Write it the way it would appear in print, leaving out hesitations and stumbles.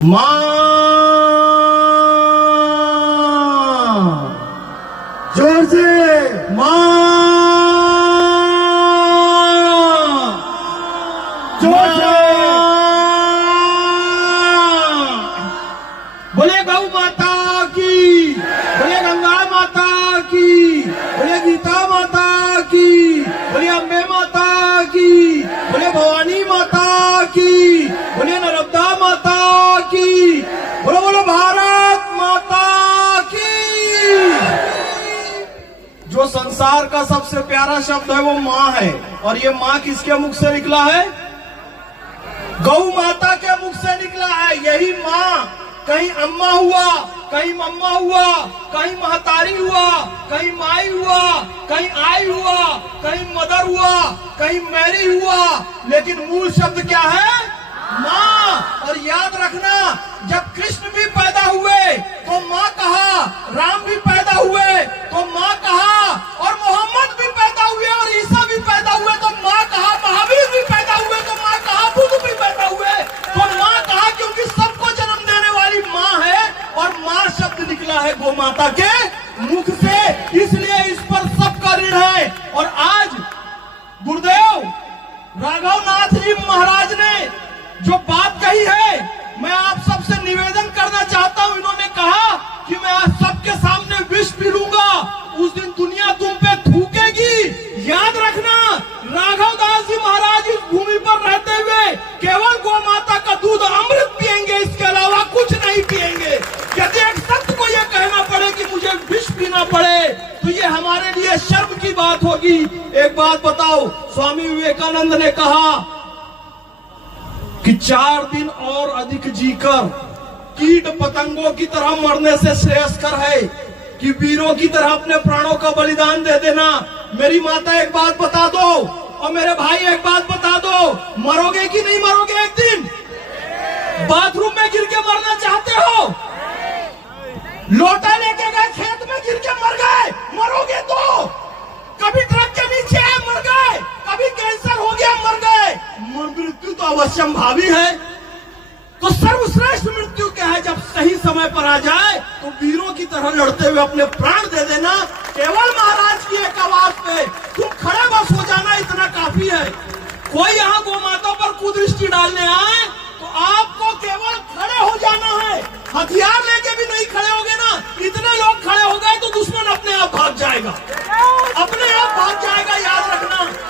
माँ, जोर से माँ, जोर से बोले गौ माता की, बोले गंगा माता की, बोले गीता माता की, बोले अम्बे माता की, बोले भवानी माता की, बोले नर्मदा माता की, बोलो बोलो भारत माता की। जो संसार का सबसे प्यारा शब्द है वो माँ है, और ये माँ किसके मुख से निकला है? गौ माता के मुख से निकला है। यही माँ कहीं अम्मा हुआ, कहीं मम्मा हुआ, कहीं महतारी हुआ, कहीं माई हुआ, कहीं आई हुआ, कहीं मदर हुआ, कहीं मैरी हुआ, लेकिन मूल शब्द क्या है? माँ। और याद रखना, जब कृष्ण भी पैदा हुए तो माँ कहा, राम भी पैदा हुए तो माँ कहा, और मोहम्मद भी पैदा हुए और ईसा भी पैदा हुए तो माँ कहा, महावीर भी पैदा हुए तो माँ कहा, बुद्ध भी पैदा हुए तो माँ कहा, क्योंकि सबको जन्म देने वाली माँ है। और माँ शब्द निकला है गौ माता के मुख से, इसलिए इस पर सबका ऋण है। और आज गुरुदेव राघवनाथ जी महाराज ने जो बात कही है, मैं आप सबसे निवेदन करना चाहता हूं। इन्होंने कहा कि मैं आज सबके सामने विष पी लूंगा, उस दिन दुनिया तुम पे थूकेगी। याद रखना, राघवदास जी महाराज इस भूमि पर रहते हुए केवल गौ माता का दूध अमृत पिएंगे, इसके अलावा कुछ नहीं पिएंगे। यदि एक सत्य को यह कहना पड़े कि मुझे विष पीना पड़े तो ये हमारे लिए शर्म की बात होगी। एक बात बताओ, स्वामी विवेकानंद ने कहा कि 4 दिन और अधिक जीकर कीट पतंगों की तरह मरने से श्रेयस्कर है कि वीरों की तरह अपने प्राणों का बलिदान दे देना। मेरी माता एक बात बता दो, और मेरे भाई एक बात बता दो, मरोगे कि नहीं मरोगे एक दिन? बाथरूम में गिर के मरना चाहते हो? लोटा लेके गए खेत में गिर के मर गए, मरोगे तो? कभी ट्रक के नीचे आए मर गए, कभी कैंसर हो गया मर गए। मृत्यु तो अवश्यंभावी है। तो सर्वश्रेष्ठ मृत्यु क्या है? जब सही समय पर आ जाए तो वीरों की तरह लड़ते हुए अपने प्राण दे देना। केवल महाराज की एक आवाज पे तुम खड़े बस हो जाना, इतना काफी है। कोई यहाँ गौ माता पर कुदृष्टि डालने आए तो आपको केवल खड़े हो जाना है, हथियार लेके भी नहीं खड़े होगे ना, इतने लोग खड़े हो गए तो दुश्मन अपने आप भाग जाएगा, अपने आप भाग जाएगा। याद रखना।